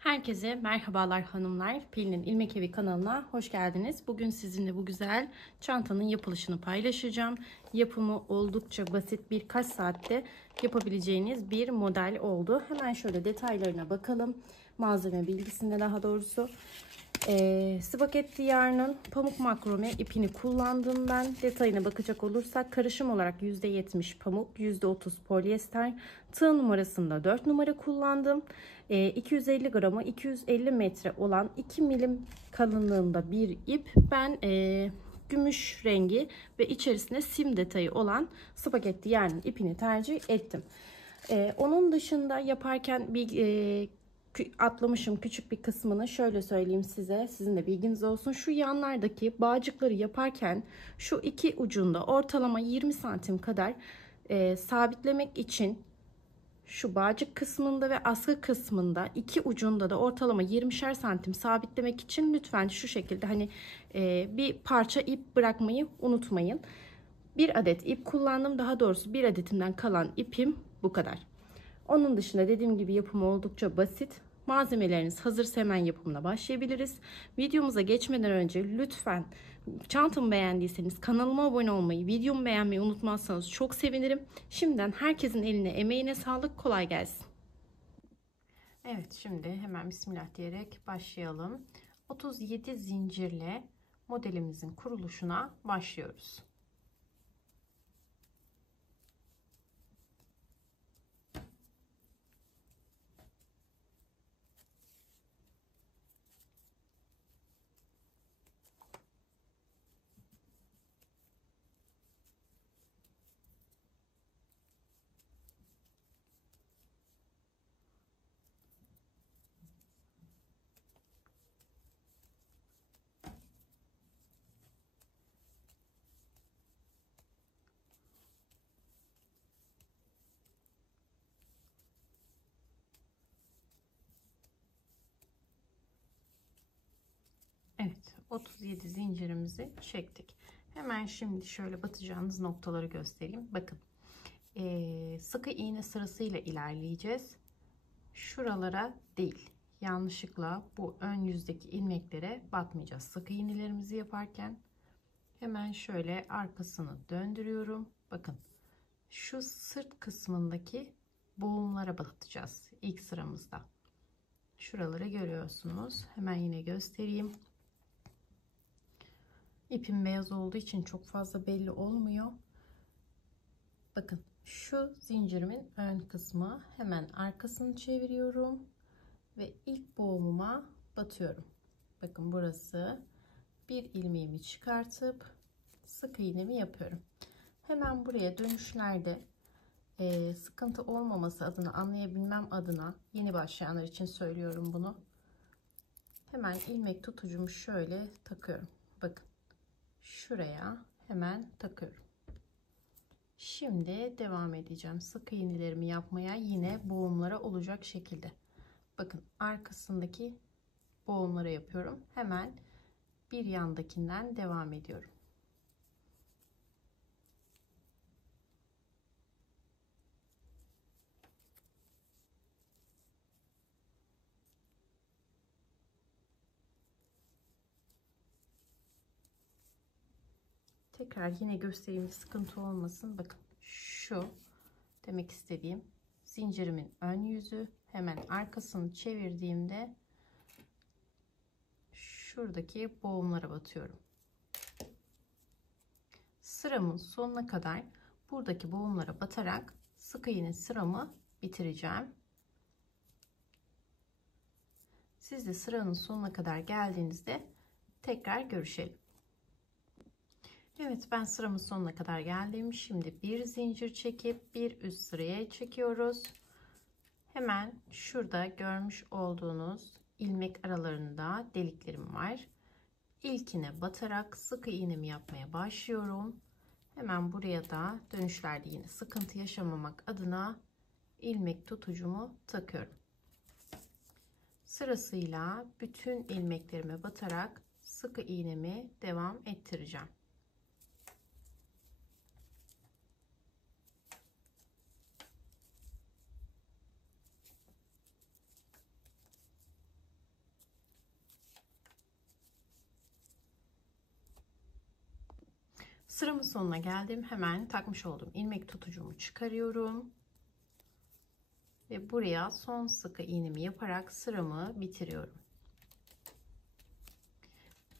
Herkese merhabalar hanımlar. Pelin'in İlmek Evi kanalına hoş geldiniz. Bugün sizinle bu güzel çantanın yapılışını paylaşacağım. Yapımı oldukça basit, birkaç saatte yapabileceğiniz bir model oldu. Hemen şöyle detaylarına bakalım. Malzeme bilgisinde daha doğrusu. Spagetti yarnın pamuk makrome ipini kullandım ben. Detayına bakacak olursak karışım olarak %70 pamuk, %30 polyester. Tığ numarasında 4 numara kullandım. 250 grama 250 metre olan 2 milim kalınlığında bir ip. Ben gümüş rengi ve içerisinde sim detayı olan spagetti yarnın ipini tercih ettim. Onun dışında yaparken bir atlamışım küçük bir kısmını, şöyle söyleyeyim size, sizin de bilginiz olsun. Şu yanlardaki bağcıkları yaparken şu iki ucunda ortalama 20 santim kadar sabitlemek için şu bağcık kısmında ve askı kısmında iki ucunda da ortalama 20'şer santim sabitlemek için lütfen şu şekilde hani bir parça ip bırakmayı unutmayın. Bir adet ip kullandım, daha doğrusu bir adetinden kalan ipim bu kadar. Onun dışında dediğim gibi yapımı oldukça basit. Malzemeleriniz hazırsa hemen yapımına başlayabiliriz. Videomuza geçmeden önce lütfen çantamı beğendiyseniz kanalıma abone olmayı, videomu beğenmeyi unutmazsanız çok sevinirim. Şimdiden herkesin eline emeğine sağlık, kolay gelsin. Evet, şimdi hemen bismillah diyerek başlayalım. 37 zincirle modelimizin kuruluşuna başlıyoruz. Evet, 37 zincirimizi çektik. Hemen şimdi şöyle batacağınız noktaları göstereyim. Bakın, sıkı iğne sırasıyla ilerleyeceğiz. Şuralara değil, yanlışlıkla bu ön yüzdeki ilmeklere batmayacağız sık iğnelerimizi yaparken. Hemen şöyle arkasını döndürüyorum. Bakın, şu sırt kısmındaki boğumlara batacağız ilk sıramızda. Şuraları görüyorsunuz. Hemen yine göstereyim. İpim beyaz olduğu için çok fazla belli olmuyor. Bakın, şu zincirimin ön kısmı, hemen arkasını çeviriyorum ve ilk boğumuma batıyorum. Bakın, burası. Bir ilmeğimi çıkartıp sık iğnemi yapıyorum. Hemen buraya dönüşlerde sıkıntı olmaması adına, anlayabilmem adına, yeni başlayanlar için söylüyorum bunu. Hemen ilmek tutucumu şöyle takıyorum. Bakın, şuraya hemen takıyorum. Şimdi devam edeceğim sık iğnelerimi yapmaya, yine boğumlara olacak şekilde. Bakın, arkasındaki boğumlara yapıyorum. Hemen bir yandakinden devam ediyorum. Tekrar yine göstereyim, sıkıntı olmasın. Bakın, şu demek istediğim zincirimin ön yüzü, hemen arkasını çevirdiğimde şuradaki boğumlara batıyorum. Sıramın sonuna kadar buradaki boğumlara batarak sık iğne sıramı bitireceğim. Siz de sıranın sonuna kadar geldiğinizde tekrar görüşelim. Evet, ben sıramın sonuna kadar geldim. Şimdi bir zincir çekip bir üst sıraya çekiyoruz. Hemen şurada görmüş olduğunuz ilmek aralarında deliklerim var. İlkine batarak sık iğnemi yapmaya başlıyorum. Hemen buraya da dönüşlerde yine sıkıntı yaşamamak adına ilmek tutucumu takıyorum. Sırasıyla bütün ilmeklerime batarak sık iğnemi devam ettireceğim. Sıramın sonuna geldim. Hemen takmış olduğum ilmek tutucumu çıkarıyorum. Ve buraya son sık iğnemi yaparak sıramı bitiriyorum.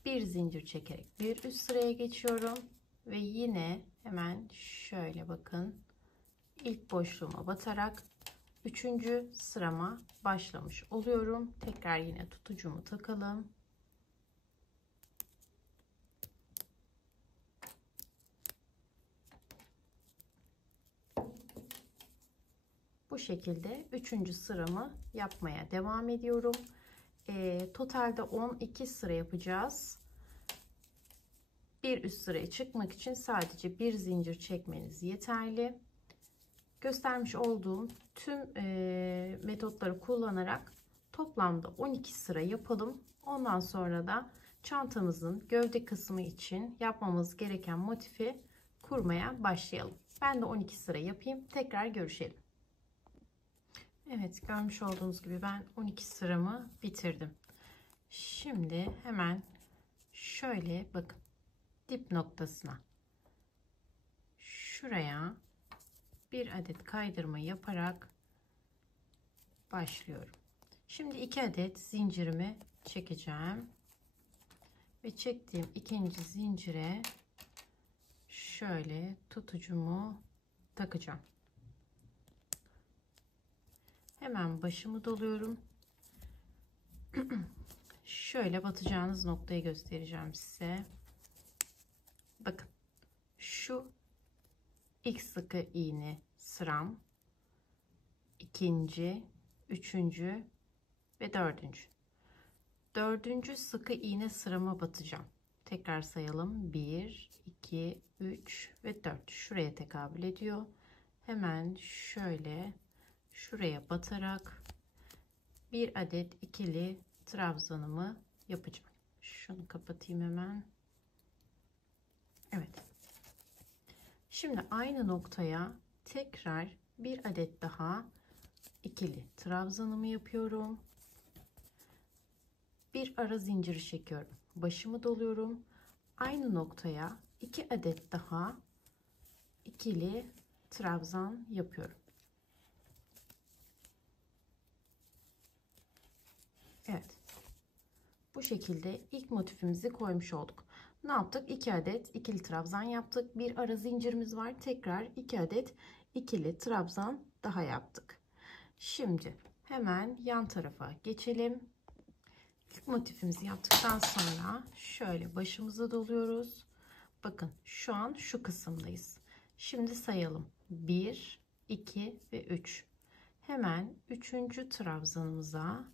Bir zincir çekerek bir üst sıraya geçiyorum. Ve yine hemen şöyle bakın. İlk boşluğuma batarak 3. sırama başlamış oluyorum. Tekrar yine tutucumu takalım. Bu şekilde 3. sıramı yapmaya devam ediyorum. Totalde 12 sıra yapacağız. Bir üst sıraya çıkmak için sadece bir zincir çekmeniz yeterli. Göstermiş olduğum tüm metotları kullanarak toplamda 12 sıra yapalım. Ondan sonra da çantamızın gövde kısmı için yapmamız gereken motifi kurmaya başlayalım. Ben de 12 sıra yapayım. Tekrar görüşelim. Evet, görmüş olduğunuz gibi ben 12 sıramı bitirdim. Şimdi hemen şöyle bakın, dip noktasına şuraya bir adet kaydırma yaparak başlıyorum. Şimdi 2 adet zincirimi çekeceğim ve çektiğim ikinci zincire şöyle tutucumu takacağım. Hemen başımı doluyorum. Şöyle batacağınız noktayı göstereceğim size. Bakın, şu ilk sık iğne sıram, ikinci, üçüncü ve dördüncü. Dördüncü sık iğne sırama batacağım. Tekrar sayalım. 1, 2, 3 ve 4. Şuraya tekabül ediyor. Hemen şöyle şuraya batarak bir adet ikili trabzanımı yapacağım. Şunu kapatayım hemen. Evet. Şimdi aynı noktaya tekrar bir adet daha ikili trabzanımı yapıyorum. Bir ara zinciri çekiyorum. Başımı doluyorum. Aynı noktaya 2 adet daha ikili trabzan yapıyorum. Evet. Bu şekilde ilk motifimizi koymuş olduk. Ne yaptık? 2 adet ikili trabzan yaptık. Bir ara zincirimiz var. Tekrar 2 adet ikili trabzan daha yaptık. Şimdi hemen yan tarafa geçelim. İlk motifimizi yaptıktan sonra şöyle başımıza doluyoruz. Bakın, şu an şu kısımdayız. Şimdi sayalım. 1, 2 ve 3. Hemen 3. trabzanımıza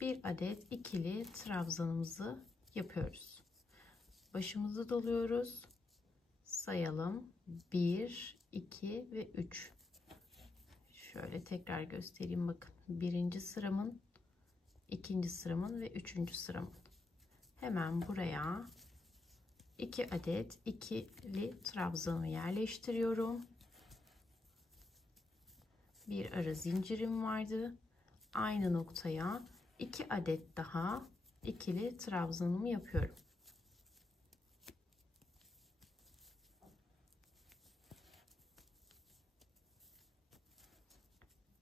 bir adet ikili trabzanımızı yapıyoruz. Başımızı doluyoruz. Sayalım. 1, 2 ve 3. Şöyle tekrar göstereyim. Bakın, birinci sıramın, ikinci sıramın ve üçüncü sıramın. Hemen buraya 2 adet ikili trabzanımı yerleştiriyorum. Bir ara zincirim vardı. Aynı noktaya 2 adet daha ikili trabzanımı yapıyorum.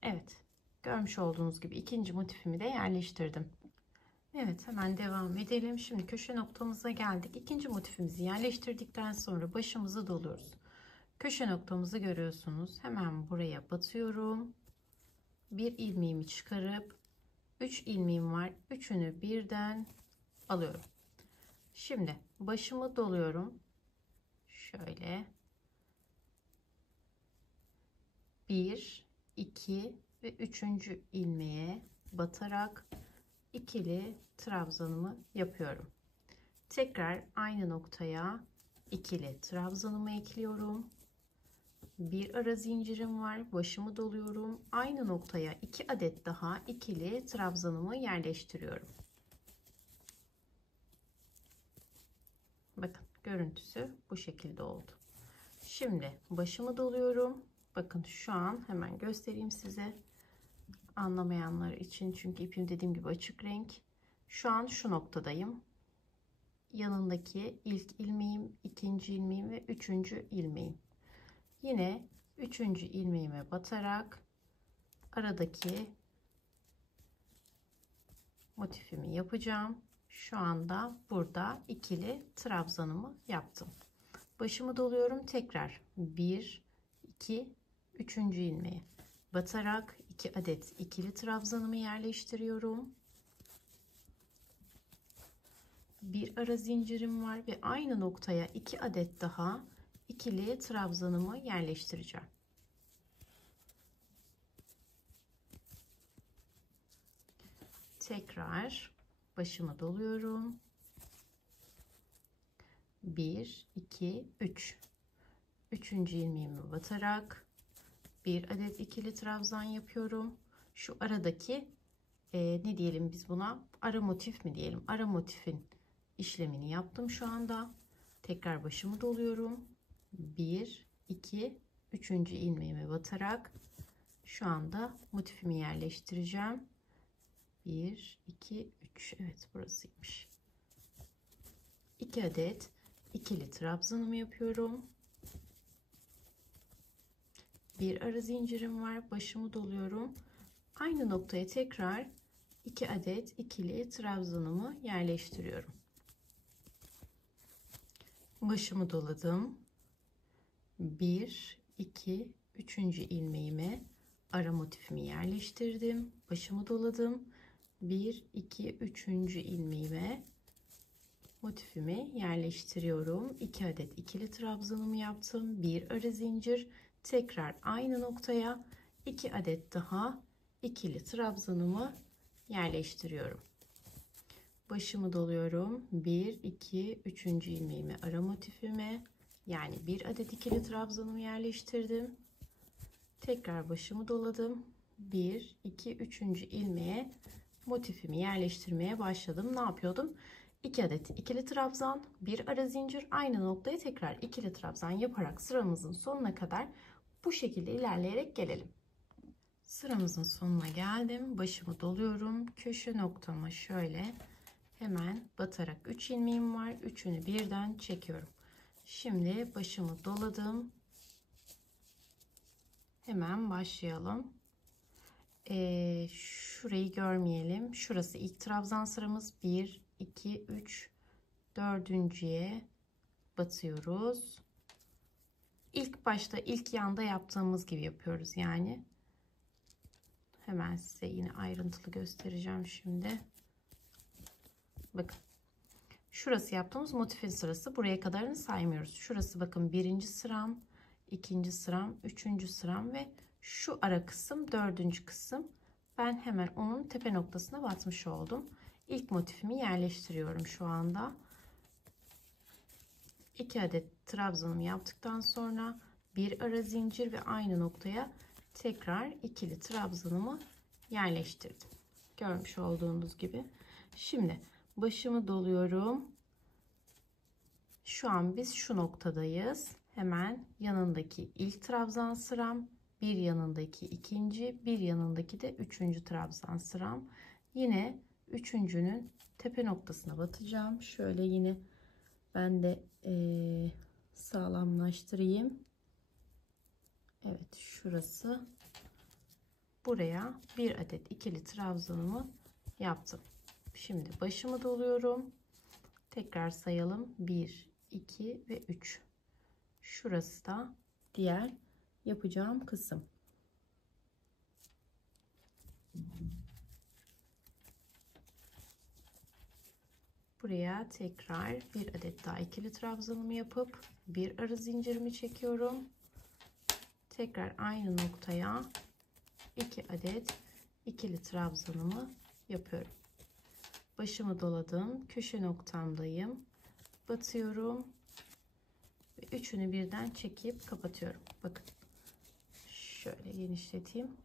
Evet, görmüş olduğunuz gibi ikinci motifimi de yerleştirdim. Evet, hemen devam edelim. Şimdi köşe noktamıza geldik. İkinci motifimizi yerleştirdikten sonra başımızı doluyoruz. Köşe noktamızı görüyorsunuz. Hemen buraya batıyorum. Bir ilmeğimi çıkarıp 3 ilmeğim var. Üçünü birden alıyorum. Şimdi başımı doluyorum. Şöyle 1, 2 ve 3. ilmeğe batarak ikili trabzanımı yapıyorum. Tekrar aynı noktaya ikili trabzanımı ekliyorum. Bir ara zincirim var. Başımı doluyorum. Aynı noktaya 2 adet daha ikili trabzanımı yerleştiriyorum. Bakın, görüntüsü bu şekilde oldu. Şimdi başımı doluyorum. Bakın, şu an hemen göstereyim size, anlamayanlar için, çünkü ipim dediğim gibi açık renk. Şu an şu noktadayım. yanındaki ilk ilmeğim, ikinci ilmeğim ve üçüncü ilmeğim. Yine üçüncü ilmeğime batarak aradaki motifimi yapacağım. Şu anda burada ikili trabzanımı yaptım. Başımı doluyorum. Tekrar 1, 2, 3. ilmeğe batarak 2 adet ikili trabzanımı yerleştiriyorum. Bir ara zincirim var ve aynı noktaya 2 adet daha ikili trabzanımı yerleştireceğim. Tekrar başımı doluyorum. 1, 2, 3. Üçüncü ilmeğimi batarak bir adet ikili trabzan yapıyorum. Şu aradaki ne diyelim biz buna, ara motif mi diyelim, ara motifin işlemini yaptım şu anda. Tekrar başımı doluyorum. 1, 2, 3. ilmeğime batarak şu anda motifimi yerleştireceğim. 1, 2, 3. Evet, burasıymış. 2 adet ikili trabzanımı yapıyorum. Bir ara zincirim var. Başımı doluyorum. Aynı noktaya tekrar 2 adet ikili trabzanımı yerleştiriyorum. Başımı doladım. 1, 2, 3. ilmeğime ara motifimi yerleştirdim. Başımı doladım. 1, 2, 3. ilmeğime motifimi yerleştiriyorum. 2 adet ikili trabzanımı yaptım. Bir ara zincir. Tekrar aynı noktaya 2 adet daha ikili trabzanımı yerleştiriyorum. Başımı doluyorum. 1, 2, 3. ilmeğimi ara motifime, yani bir adet ikili trabzanımı yerleştirdim. Tekrar başımı doladım. 1, 2, 3. ilmeğe motifimi yerleştirmeye başladım. Ne yapıyordum? 2 adet ikili trabzan, bir ara zincir, aynı noktaya tekrar ikili trabzan yaparak sıramızın sonuna kadar bu şekilde ilerleyerek gelelim. Sıramızın sonuna geldim. Başımı doluyorum. Köşe noktama şöyle hemen batarak 3 ilmeğim var. Üçünü birden çekiyorum. Şimdi başımı doladım. Hemen başlayalım. Şurayı görmeyelim. Şurası ilk trabzan sıramız. 1, 2, 3, dördüncüye batıyoruz. İlk başta, ilk yanda yaptığımız gibi yapıyoruz yani. Hemen size yine ayrıntılı göstereceğim şimdi. Bakın. Şurası yaptığımız motifin sırası. Buraya kadarını saymıyoruz. Şurası bakın birinci sıram, ikinci sıram, üçüncü sıram ve şu ara kısım dördüncü kısım. Ben hemen onun tepe noktasına batmış oldum. İlk motifimi yerleştiriyorum şu anda. 2 adet trabzanımı yaptıktan sonra bir ara zincir ve aynı noktaya tekrar ikili trabzanımı yerleştirdim. Görmüş olduğunuz gibi. Şimdi başımı doluyorum. Şu an biz şu noktadayız. Hemen yanındaki ilk trabzan sıram, bir yanındaki ikinci, bir yanındaki de üçüncü trabzan sıram. Yine üçüncünün tepe noktasına batacağım. Şöyle yine ben de sağlamlaştırayım. Evet, şurası. Buraya bir adet ikili trabzanımı yaptım. Şimdi başımı doluyorum. Tekrar sayalım. 1, 2 ve 3. Şurası da diğer yapacağım kısım. Buraya tekrar bir adet daha ikili trabzanımı yapıp bir ara zincirimi çekiyorum. Tekrar aynı noktaya 2 adet ikili trabzanımı yapıyorum. Başımı doladım. Köşe noktamdayım. Batıyorum. Ve üçünü birden çekip kapatıyorum. Bakın. Şöyle genişleteyim.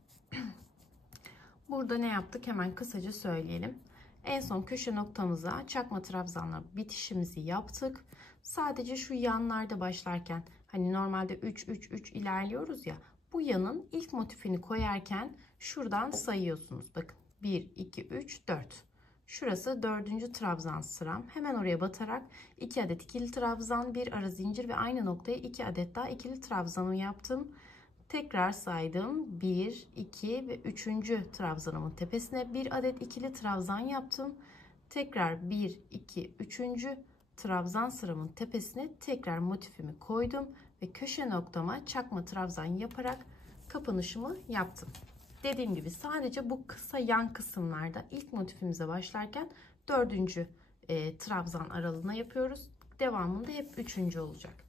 Burada ne yaptık? Hemen kısaca söyleyelim. En son köşe noktamıza çakma trabzanla bitişimizi yaptık. Sadece şu yanlarda başlarken hani normalde 3 3 3 ilerliyoruz ya. Bu yanın ilk motifini koyarken şuradan sayıyorsunuz. Bakın 1 2 3 4. Şurası 4. trabzan sıram. Hemen oraya batarak 2 adet ikili trabzan, bir ara zincir ve aynı noktaya 2 adet daha ikili trabzanımı yaptım. Tekrar saydım. 1, 2 ve 3. trabzanımın tepesine bir adet ikili trabzan yaptım. Tekrar 1, 2, 3. trabzan sıramın tepesine tekrar motifimi koydum ve köşe noktama çakma trabzan yaparak kapanışımı yaptım. Dediğim gibi sadece bu kısa yan kısımlarda ilk motifimize başlarken 4. trabzan aralığına yapıyoruz. Devamında hep 3. olacak.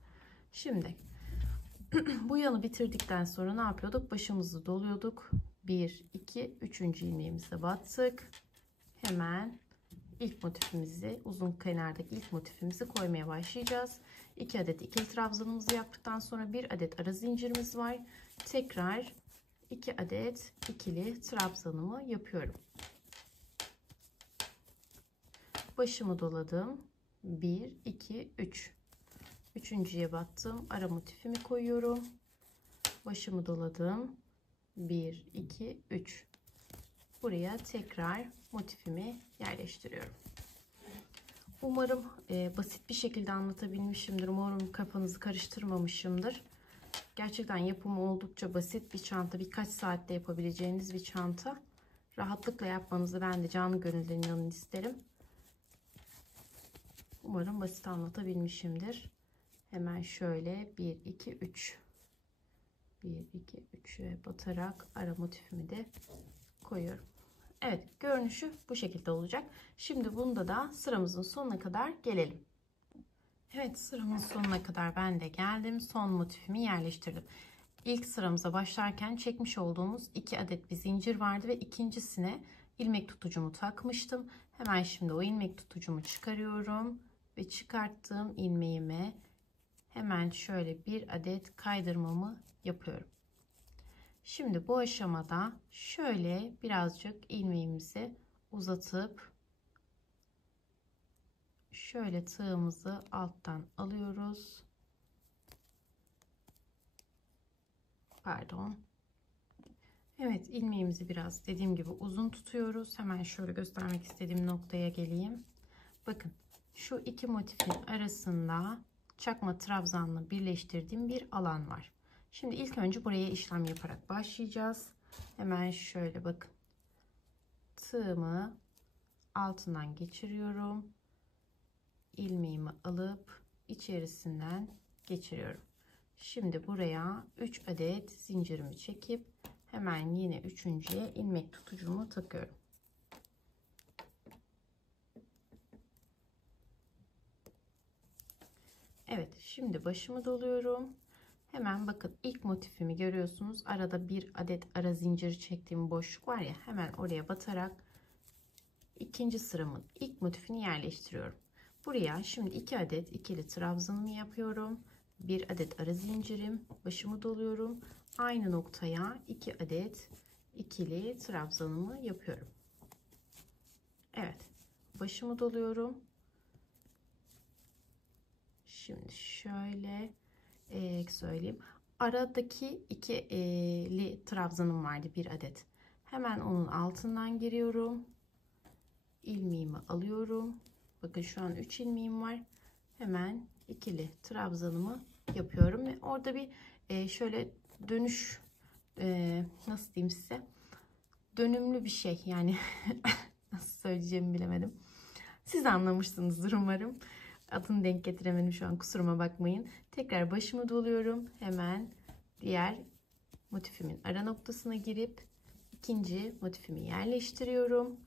Şimdi bu yanı bitirdikten sonra ne yapıyorduk? Başımızı doluyorduk. 1, 2, 3. ilmeğimize battık. Hemen ilk motifimizi, uzun kenardaki ilk motifimizi koymaya başlayacağız. 2 adet ikili trabzanımızı yaptıktan sonra 1 adet ara zincirimiz var. Tekrar 2 adet ikili trabzanımı yapıyorum. Başımı doladım. 1, 2, 3. Üçüncüye battım. Ara motifimi koyuyorum. Başımı doladım. 1, 2, 3. Buraya tekrar motifimi yerleştiriyorum. Umarım basit bir şekilde anlatabilmişimdir. Umarım kafanızı karıştırmamışımdır. Gerçekten yapımı oldukça basit bir çanta. Birkaç saatte yapabileceğiniz bir çanta. Rahatlıkla yapmanızı ben de canı gönülden inanın isterim. Umarım basit anlatabilmişimdir. Hemen şöyle 1, 2, 3. 1, 2, 3'e batarak ara motifimi de koyuyorum. Evet, görünüşü bu şekilde olacak. Şimdi bunda da sıramızın sonuna kadar gelelim. Evet, sıramın sonuna kadar ben de geldim. Son motifimi yerleştirdim. İlk sıramıza başlarken çekmiş olduğumuz 2 adet bir zincir vardı ve ikincisine ilmek tutucumu takmıştım. Hemen şimdi o ilmek tutucumu çıkarıyorum ve çıkarttığım ilmeğime hemen şöyle bir adet kaydırmamı yapıyorum. Şimdi bu aşamada şöyle birazcık ilmeğimizi uzatıp şöyle tığımızı alttan alıyoruz. Pardon. Evet, ilmeğimizi biraz dediğim gibi uzun tutuyoruz. Hemen şöyle göstermek istediğim noktaya geleyim. Bakın şu iki motifin arasında çakma trabzanla birleştirdiğim bir alan var. Şimdi ilk önce buraya işlem yaparak başlayacağız. Hemen şöyle bakın. Tığımı altından geçiriyorum. İlmeğimi alıp içerisinden geçiriyorum. Şimdi buraya 3 adet zincirimi çekip hemen yine üçüncüye ilmek tutucumu takıyorum. Evet, şimdi başımı doluyorum. Hemen bakın ilk motifimi görüyorsunuz. Arada bir adet ara zincir çektiğim boşluk var ya, hemen oraya batarak ikinci sıramın ilk motifini yerleştiriyorum. Buraya şimdi 2 adet ikili trabzanımı yapıyorum. 1 adet ara zincirim, başımı doluyorum. Aynı noktaya 2 adet ikili trabzanımı yapıyorum. Evet, başımı doluyorum. Şimdi şöyle söyleyeyim. Aradaki ikili trabzanım vardı, bir adet. Hemen onun altından giriyorum. İlmeğimi alıyorum. Bakın şu an 3 ilmeğim var. Hemen ikili trabzanımı yapıyorum ve orada bir şöyle dönüş, nasıl diyeyim size, dönümlü bir şey yani nasıl söyleyeceğimi bilemedim. Siz anlamışsınızdır umarım. Adını denk getiremedim şu an, kusuruma bakmayın. Tekrar başımı doluyorum. Hemen diğer motifimin ara noktasına girip ikinci motifimi yerleştiriyorum.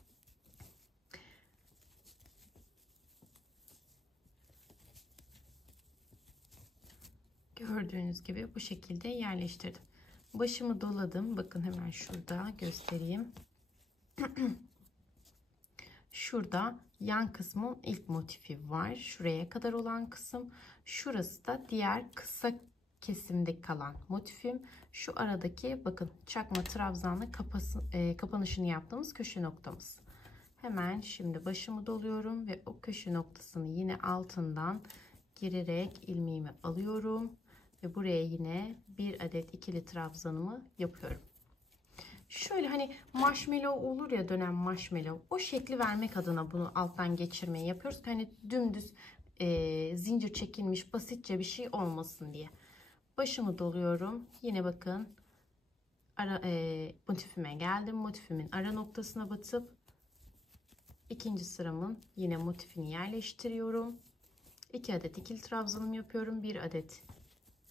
Gördüğünüz gibi bu şekilde yerleştirdim. Başımı doladım. Bakın hemen şurada göstereyim. Şurada yan kısmın ilk motifi var. Şuraya kadar olan kısım. Şurası da diğer kısa kesimde kalan motifim. Şu aradaki bakın çakma trabzanla kapanışını yaptığımız köşe noktamız. Hemen şimdi başımı doluyorum ve o köşe noktasını yine altından girerek ilmeğimi alıyorum ve buraya yine bir adet ikili trabzanımı yapıyorum. Şöyle hani marshmallow olur ya, dönen marshmallow. O şekli vermek adına bunu alttan geçirmeyi yapıyoruz. Hani dümdüz zincir çekilmiş basitçe bir şey olmasın diye. Başımı doluyorum. Yine bakın motifime geldim. Motifimin ara noktasına batıp ikinci sıramın yine motifini yerleştiriyorum. 2 adet ikili trabzanım yapıyorum. 1 adet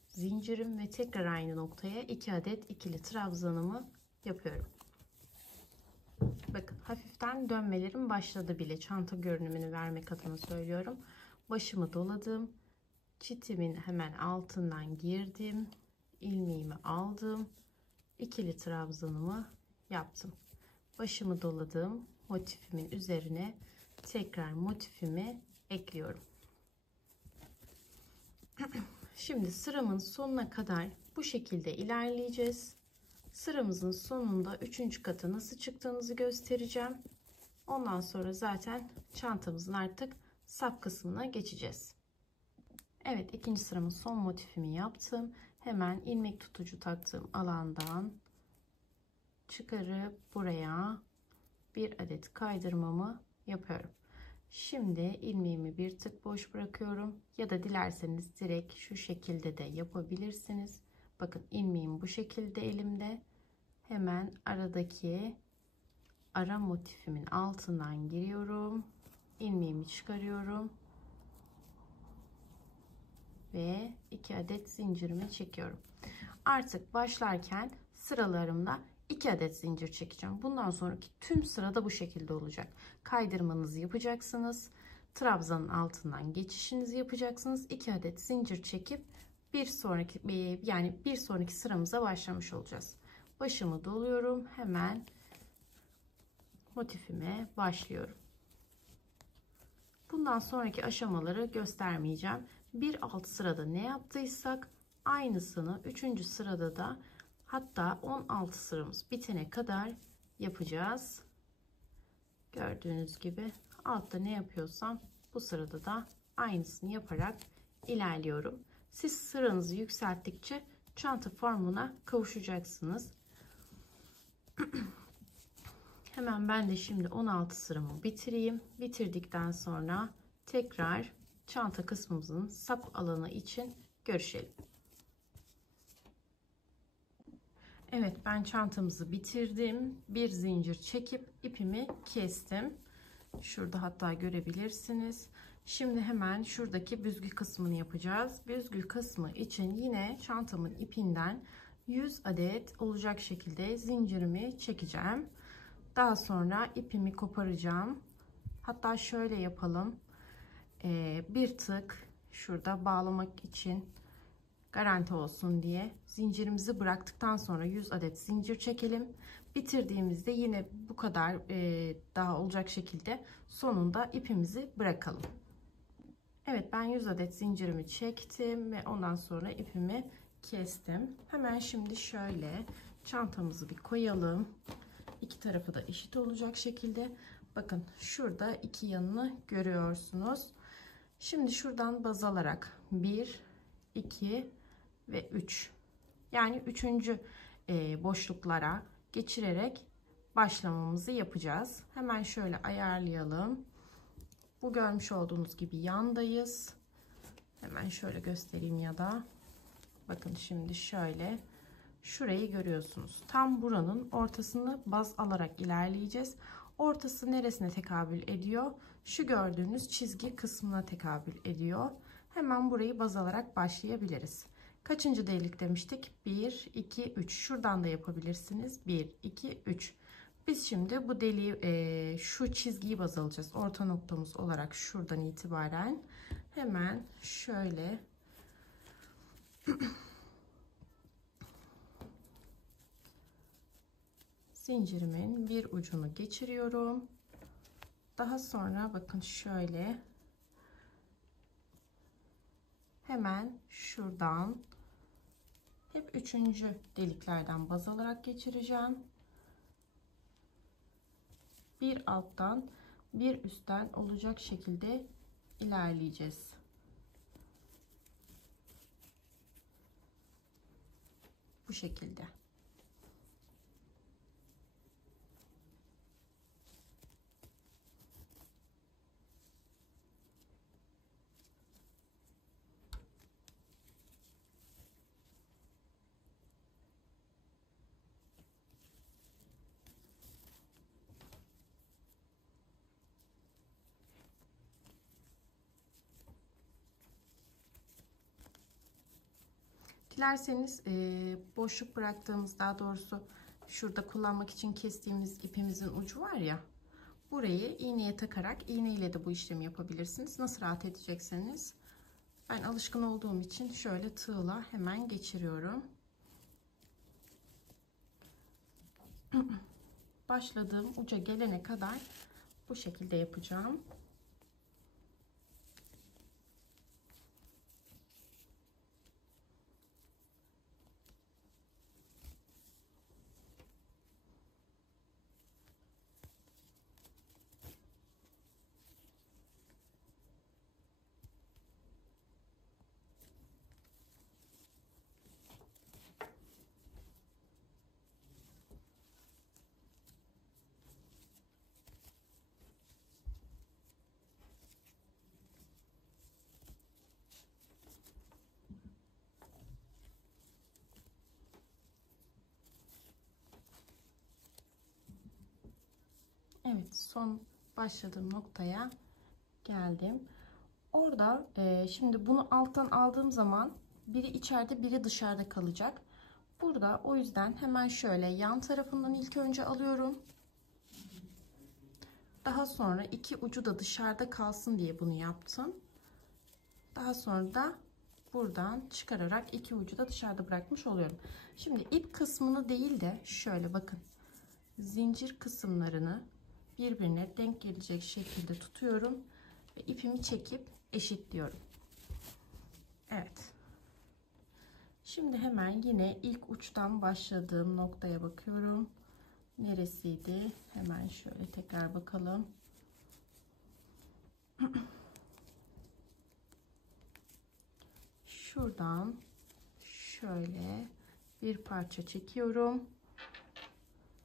zincirim ve tekrar aynı noktaya 2 adet ikili trabzanımı yapıyorum. Bakın hafiften dönmelerim başladı bile. Çanta görünümünü vermek adına söylüyorum. Başımı doladım. Çitimin hemen altından girdim. İlmeğimi aldım. İkili trabzanımı yaptım. Başımı doladım. Motifimin üzerine tekrar motifimi ekliyorum. Şimdi sıramın sonuna kadar bu şekilde ilerleyeceğiz. Sıramızın sonunda 3. kata nasıl çıktığımızı göstereceğim. Ondan sonra zaten çantamızın artık sap kısmına geçeceğiz. Evet, ikinci sıramın son motifimi yaptım. Hemen ilmek tutucu taktığım alandan çıkarıp buraya bir adet kaydırmamı yapıyorum. Şimdi ilmeğimi bir tık boş bırakıyorum ya da dilerseniz direkt şu şekilde de yapabilirsiniz. Bakın ilmeğim bu şekilde elimde. Hemen aradaki ara motifimin altından giriyorum. İlmeğimi çıkarıyorum. Ve 2 adet zincirimi çekiyorum. Artık başlarken sıralarımda 2 adet zincir çekeceğim. Bundan sonraki tüm sırada bu şekilde olacak. Kaydırmanızı yapacaksınız. Trabzanın altından geçişinizi yapacaksınız. 2 adet zincir çekip bir sonraki sıramıza başlamış olacağız. Başımı doluyorum. Hemen motifime başlıyorum. Bundan sonraki aşamaları göstermeyeceğim. Bir alt sırada ne yaptıysak aynısını 3. sırada da, hatta 16 sıramız bitene kadar yapacağız. Gördüğünüz gibi altta ne yapıyorsam bu sırada da aynısını yaparak ilerliyorum. Siz sıranızı yükselttikçe çanta formuna kavuşacaksınız. Hemen ben de şimdi 16 sıramı bitireyim. Bitirdikten sonra tekrar çanta kısmımızın sap alanı için görüşelim. Evet, ben çantamızı bitirdim. Bir zincir çekip ipimi kestim. Şurada hatta görebilirsiniz. Şimdi hemen şuradaki büzgü kısmını yapacağız. Büzgü kısmı için yine çantamın ipinden 100 adet olacak şekilde zincirimi çekeceğim. Daha sonra ipimi koparacağım. Hatta şöyle yapalım. Bir tık şurada bağlamak için garanti olsun diye zincirimizi bıraktıktan sonra 100 adet zincir çekelim. Bitirdiğimizde yine bu kadar daha olacak şekilde sonunda ipimizi bırakalım. Evet, ben 100 adet zincirimi çektim ve ondan sonra ipimi kestim. Hemen şimdi şöyle çantamızı bir koyalım. İki tarafı da eşit olacak şekilde. Bakın şurada iki yanını görüyorsunuz. Şimdi şuradan baz alarak 1, 2 ve 3. Yani 3. Boşluklara geçirerek başlamamızı yapacağız. Hemen şöyle ayarlayalım. Bu görmüş olduğunuz gibi yandayız. Hemen şöyle göstereyim ya da bakın şimdi şöyle şurayı görüyorsunuz. Tam buranın ortasını baz alarak ilerleyeceğiz. Ortası neresine tekabül ediyor? Şu gördüğünüz çizgi kısmına tekabül ediyor. Hemen burayı baz alarak başlayabiliriz. Kaçıncı delik demiştik? 1, 2, 3. Şuradan da yapabilirsiniz. 1, 2, 3. Biz şimdi bu deliği, şu çizgiyi baz alacağız. Orta noktamız olarak şuradan itibaren. Hemen şöyle zincirimin bir ucunu geçiriyorum. Daha sonra bakın şöyle hemen şuradan hep 3. deliklerden baz alarak geçireceğim. Bir alttan bir üstten olacak şekilde ilerleyeceğiz. Bu şekilde. Dilerseniz boşluk bıraktığımız, daha doğrusu şurada kullanmak için kestiğimiz ipimizin ucu var ya, burayı iğneye takarak iğneyle de bu işlemi yapabilirsiniz. Nasıl rahat edecekseniz. Ben alışkın olduğum için şöyle tığla hemen geçiriyorum. Başladığım uca gelene kadar bu şekilde yapacağım. Evet, son başladığım noktaya geldim. Orada şimdi bunu alttan aldığım zaman biri içeride, biri dışarıda kalacak. Burada o yüzden hemen şöyle yan tarafından ilk önce alıyorum. Daha sonra iki ucu da dışarıda kalsın diye bunu yaptım. Daha sonra da buradan çıkararak iki ucu da dışarıda bırakmış oluyorum. Şimdi ip kısmını değil de şöyle bakın, zincir kısımlarını birbirine denk gelecek şekilde tutuyorum ve ipimi çekip eşitliyorum. Evet. Şimdi hemen yine ilk uçtan başladığım noktaya bakıyorum. Neresiydi? Hemen şöyle tekrar bakalım. Şuradan şöyle bir parça çekiyorum.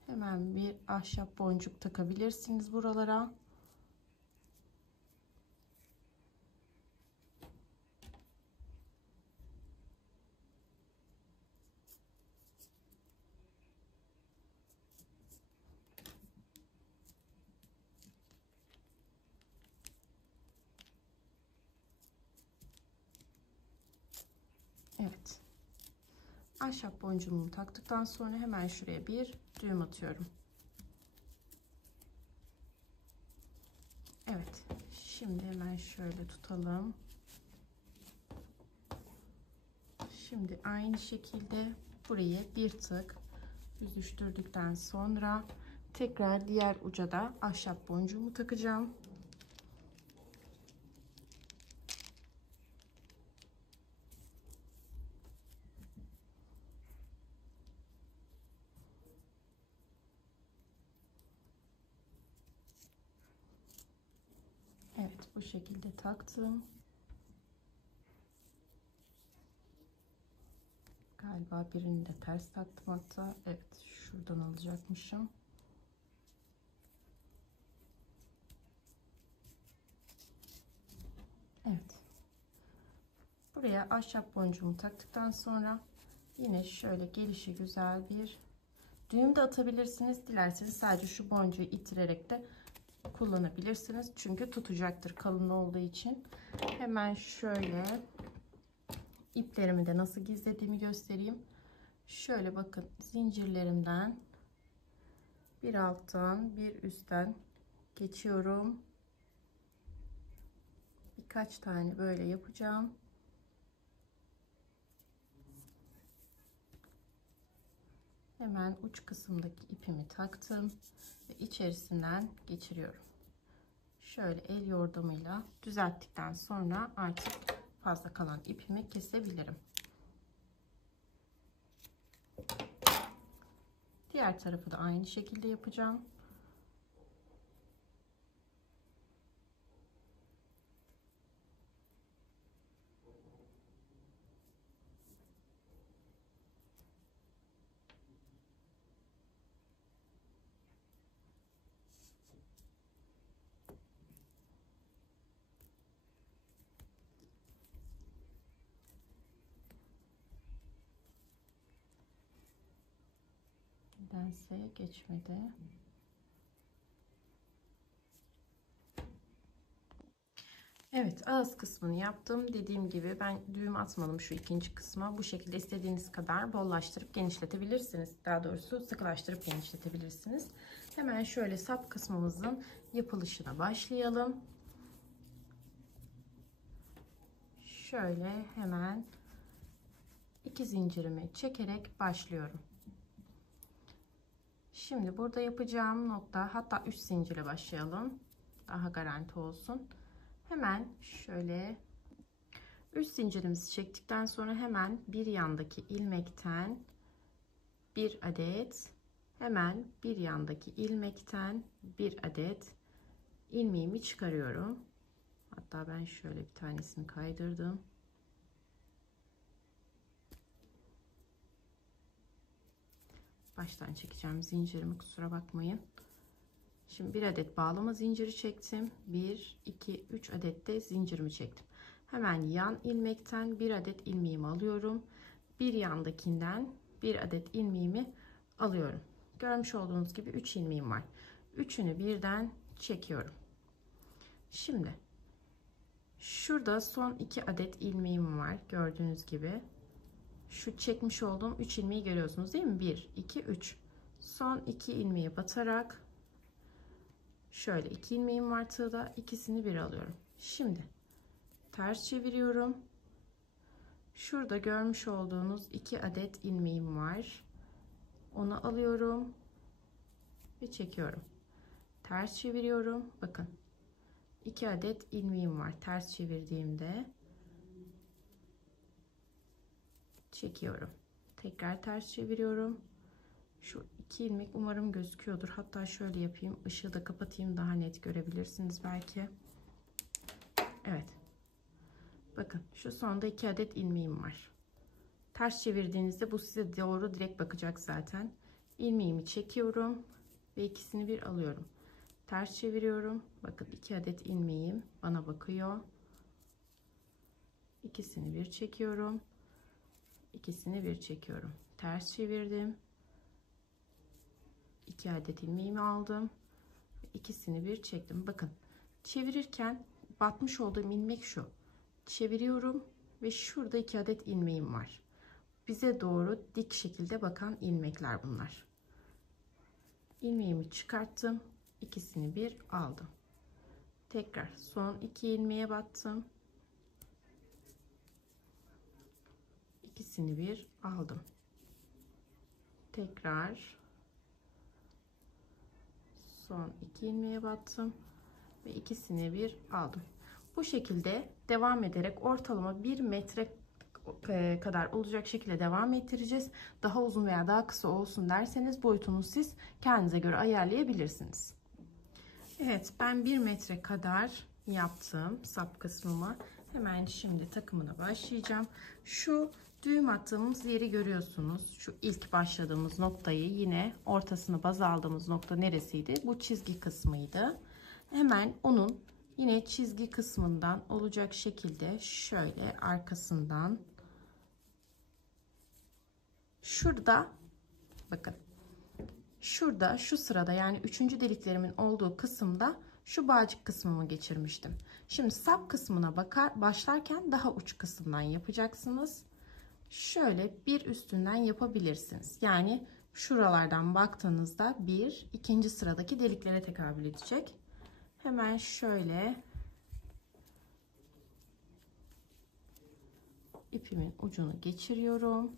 Hemen bir ahşap boncuk takabilirsiniz buralara. Evet. Ahşap boncuğumu taktıktan sonra hemen şuraya bir düğüm atıyorum. Evet. Şimdi hemen şöyle tutalım. Şimdi aynı şekilde burayı bir tık büzüştürdükten sonra tekrar diğer uca da ahşap boncuğumu takacağım. Evet, bu şekilde taktım. Galiba birini de ters taktım hatta. Evet, şuradan alacakmışım. Evet. Buraya ahşap boncuğumu taktıktan sonra yine şöyle gelişi güzel bir düğüm de atabilirsiniz. Dilerseniz sadece şu boncuğu itirerek de kullanabilirsiniz. Çünkü tutacaktır kalın olduğu için. Hemen şöyle iplerimi de nasıl gizlediğimi göstereyim. Şöyle bakın, zincirlerimden bir alttan bir üstten geçiyorum. Birkaç tane böyle yapacağım. Hemen uç kısımdaki ipimi taktım ve içerisinden geçiriyorum. Şöyle el yordamıyla düzelttikten sonra artık fazla kalan ipimi kesebilirim. Diğer tarafı da aynı şekilde yapacağım. Nedense geçmedi. Evet, ağız kısmını yaptım. Dediğim gibi ben düğüm atmadım şu ikinci kısma. Bu şekilde istediğiniz kadar bollaştırıp genişletebilirsiniz. Daha doğrusu sıkılaştırıp genişletebilirsiniz. Hemen şöyle sap kısmımızın yapılışına başlayalım. Şöyle hemen 2 zincirimi çekerek başlıyorum. Şimdi burada yapacağım nokta, hatta 3 zincirle başlayalım. Daha garanti olsun. Hemen şöyle 3 zincirimizi çektikten sonra hemen bir yandaki ilmekten bir adet, hemen bir yandaki ilmekten bir adet ilmeğimi çıkarıyorum. Hatta ben şöyle bir tanesini kaydırdım. Baştan çekeceğim zincirimi, kusura bakmayın. Şimdi bir adet bağlama zinciri çektim. 1 2 3 adet de zincirimi çektim. Hemen yan ilmekten bir adet ilmeğimi alıyorum. Bir yandakinden bir adet ilmeğimi alıyorum. Görmüş olduğunuz gibi 3 ilmeğim var. Üçünü birden çekiyorum. Şimdi şurada son 2 adet ilmeğim var. Gördüğünüz gibi şu çekmiş olduğum 3 ilmeği görüyorsunuz değil mi? 1 2 3. Son 2 ilmeği batarak şöyle 2 ilmeğim var tığda, ikisini bir alıyorum. Şimdi ters çeviriyorum. Şurada görmüş olduğunuz 2 adet ilmeğim var. Onu alıyorum ve çekiyorum. Ters çeviriyorum. Bakın 2 adet ilmeğim var. Ters çevirdiğimde çekiyorum. Tekrar ters çeviriyorum. Şu 2 ilmek umarım gözüküyordur. Hatta şöyle yapayım. Işığı da kapatayım, daha net görebilirsiniz belki. Evet. Bakın şu sonda 2 adet ilmeğim var. Ters çevirdiğinizde bu size doğru direkt bakacak zaten. İlmeğimi çekiyorum ve ikisini bir alıyorum. Ters çeviriyorum. Bakın 2 adet ilmeğim bana bakıyor. İkisini bir çekiyorum. İkisini bir çekiyorum. Ters çevirdim. 2 adet ilmeğimi aldım. İkisini bir çektim. Bakın çevirirken batmış olduğum ilmek şu. Çeviriyorum ve şurada 2 adet ilmeğim var. Bize doğru dik şekilde bakan ilmekler bunlar. İlmeğimi çıkarttım. İkisini bir aldım. Tekrar son 2 ilmeğe battım. İkisini bir aldım. Tekrar son 2 ilmeğe battım ve ikisini bir aldım. Bu şekilde devam ederek ortalama 1 metre kadar olacak şekilde devam ettireceğiz. Daha uzun veya daha kısa olsun derseniz boyutunu siz kendinize göre ayarlayabilirsiniz. Evet, ben 1 metre kadar yaptım sap kısmımı. Hemen şimdi takımına başlayacağım. Şu düğüm attığımız yeri görüyorsunuz. Şu ilk başladığımız noktayı, yine ortasını baz aldığımız nokta neresiydi? Bu çizgi kısmıydı. Hemen onun yine çizgi kısmından olacak şekilde şöyle arkasından şurada, bakın şurada şu sırada, yani 3. deliklerimin olduğu kısımda şu bağcık kısmımı geçirmiştim. Şimdi sap kısmına başlarken daha uç kısımdan yapacaksınız. Şöyle bir üstünden yapabilirsiniz. Yani şuralardan baktığınızda bir ikinci sıradaki deliklere tekabül edecek. Hemen şöyle ipimin ucunu geçiriyorum.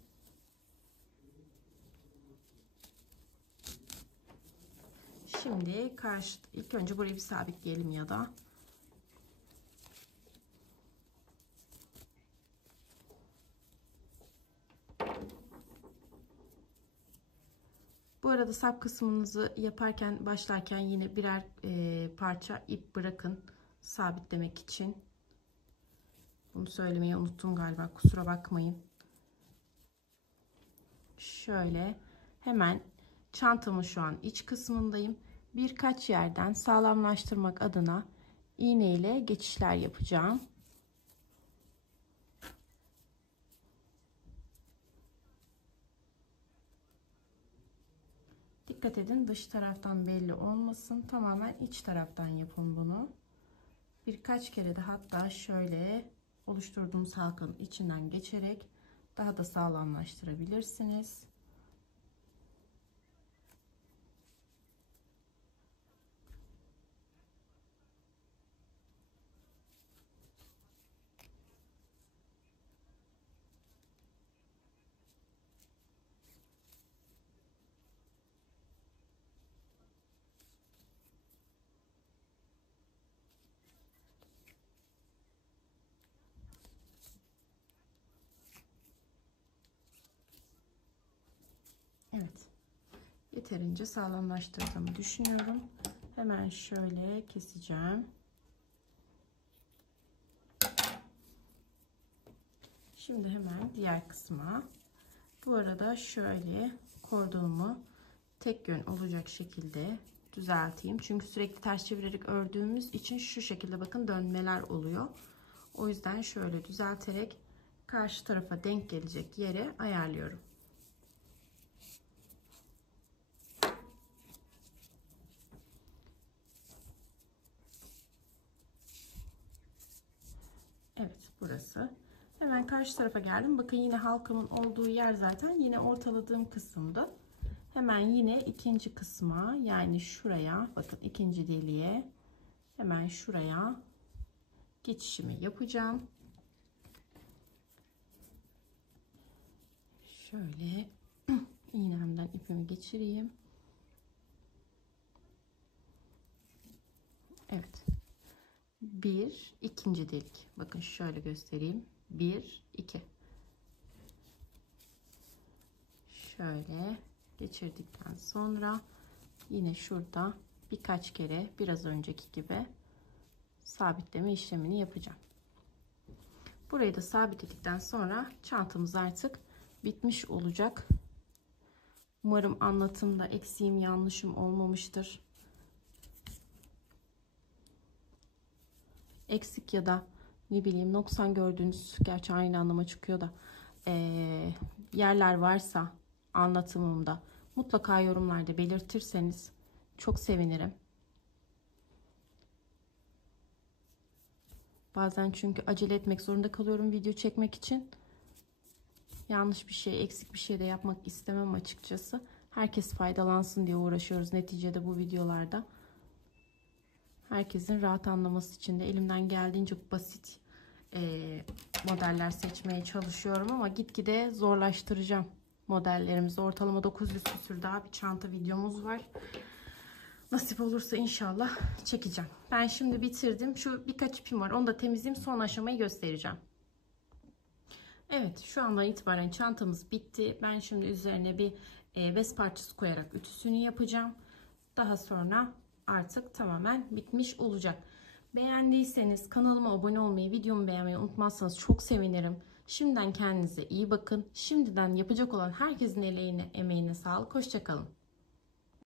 Şimdi ilk önce burayı bir sabitleyelim ya da. Bu arada sap kısmınızı yaparken, başlarken yine birer parça ip bırakın sabitlemek için. Bunu söylemeyi unuttum galiba, kusura bakmayın. Şöyle hemen çantamın şu an iç kısmındayım. Birkaç yerden sağlamlaştırmak adına iğne ile geçişler yapacağım. Dikkat edin, dış taraftan belli olmasın. Tamamen iç taraftan yapın bunu. birkaç kere de hatta şöyle oluşturduğumuz halkanın içinden geçerek daha da sağlamlaştırabilirsiniz. Evet. Yeterince sağlamlaştırdığımı düşünüyorum. Hemen şöyle keseceğim. Şimdi hemen diğer kısma. Bu arada şöyle kordonumu tek yön olacak şekilde düzelteyim. Çünkü sürekli ters çevirerek ördüğümüz için şu şekilde bakın dönmeler oluyor. O yüzden şöyle düzelterek karşı tarafa denk gelecek yere ayarlıyorum. Evet, burası. Hemen karşı tarafa geldim. Bakın yine halkamın olduğu yer zaten yine ortaladığım kısımdı. Hemen yine ikinci kısma, yani şuraya, bakın ikinci deliğe, hemen şuraya geçişimi yapacağım. Şöyle iğnemden ipimi geçireyim. Evet. Bir, ikinci delik. Bakın şöyle göstereyim. Bir, iki. Şöyle geçirdikten sonra yine şurada birkaç kere biraz önceki gibi sabitleme işlemini yapacağım. Burayı da sabitledikten sonra çantamız artık bitmiş olacak. Umarım anlatımda eksiğim yanlışım olmamıştır. Eksik ya da ne bileyim noksan gördüğünüz, gerçi aynı anlama çıkıyor da yerler varsa anlatımımda mutlaka yorumlarda belirtirseniz çok sevinirim. Bazen çünkü acele etmek zorunda kalıyorum video çekmek için. Yanlış bir şey, eksik bir şey de yapmak istemem açıkçası. Herkes faydalansın diye uğraşıyoruz neticede bu videolarda. Herkesin rahat anlaması için de elimden geldiğince basit modeller seçmeye çalışıyorum ama gitgide zorlaştıracağım modellerimizi. Ortalama 900 küsür daha bir çanta videomuz var. Nasip olursa inşallah çekeceğim. Ben şimdi bitirdim. Şu birkaç ipim var. Onu da temizleyeyim. Son aşamayı göstereceğim. Evet, şu andan itibaren çantamız bitti. Ben şimdi üzerine bir bez parçası koyarak ütüsünü yapacağım. Daha sonra artık tamamen bitmiş olacak. Beğendiyseniz kanalıma abone olmayı, videomu beğenmeyi unutmazsanız çok sevinirim. Şimdiden kendinize iyi bakın. Şimdiden yapacak olan herkesin emeğine sağlık. Hoşça kalın.